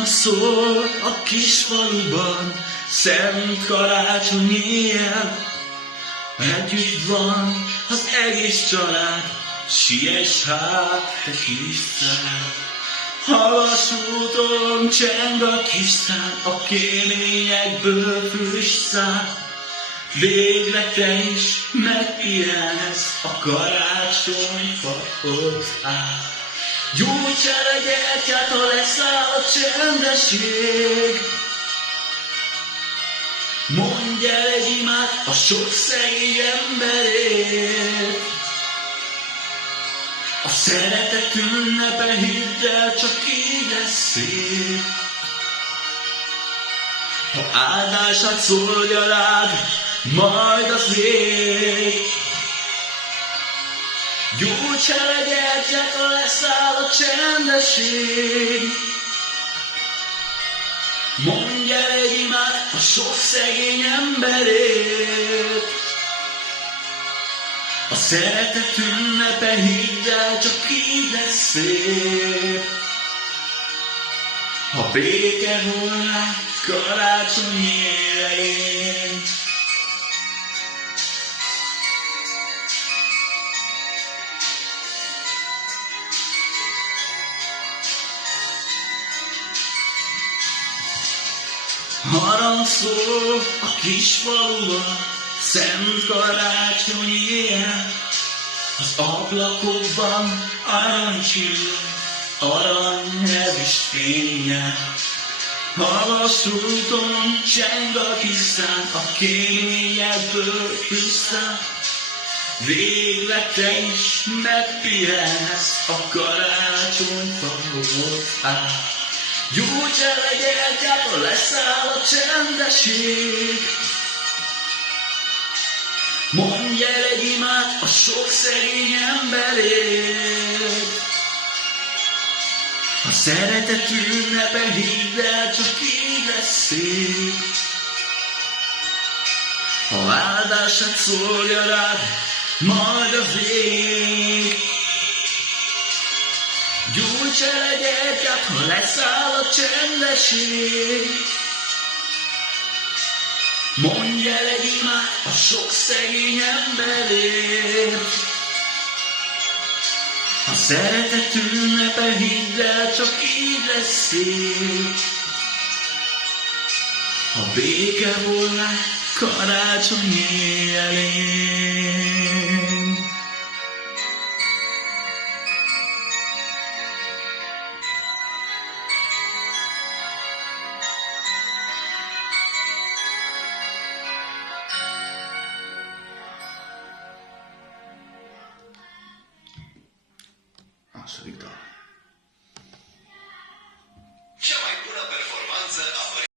Harang szól a kis faluban, szent karácsony éjjel. Együtt van az egész család, siess hát, te kis szál. Havas úton cseng a kis szál, a kéményekből füst száll. Végre te is megpihensz, a karácsonyfához áll. Gyújts el a gyertyát, ha leszáll a csendesség. Mondj el egy imát a sok szegény emberért. A szeretet ünnepe, hidd el, csak így lesz szép. Ha áldását szólja rád majd az ég. Gyújts el a gyertyát, ha leszáll a csendesség. Mondj el egy imát a sok szegény emberért. A szeretet ünnepe, hidd el, csak így lesz szép. Ha béke volna karácsony élején. Harang szól a kis faluban, szent karácsony éjjel. Az ablakokban aranycsillag, arany ezüst fénnyel. Havas úton cseng a kis szál, a kéményekből füstszál. Végre te is megpihensz, a karácsonyfához áll. Gyújts el a gyertyát, ha leszáll a csendesség. Mondj el egy imát a sok szegény emberért. A szeretet ünnepe, hidd el, csak így lesz szép. Ha áldását szólja rád majd az ég. Gyújts el a gyertyát, ha leszáll a csendesség. Mondj el egy imát a sok szegény emberért. A szeretet ünnepe, hidd el, csak így lesz szép. Ha béke volna karácsony éjjelén. Második dal.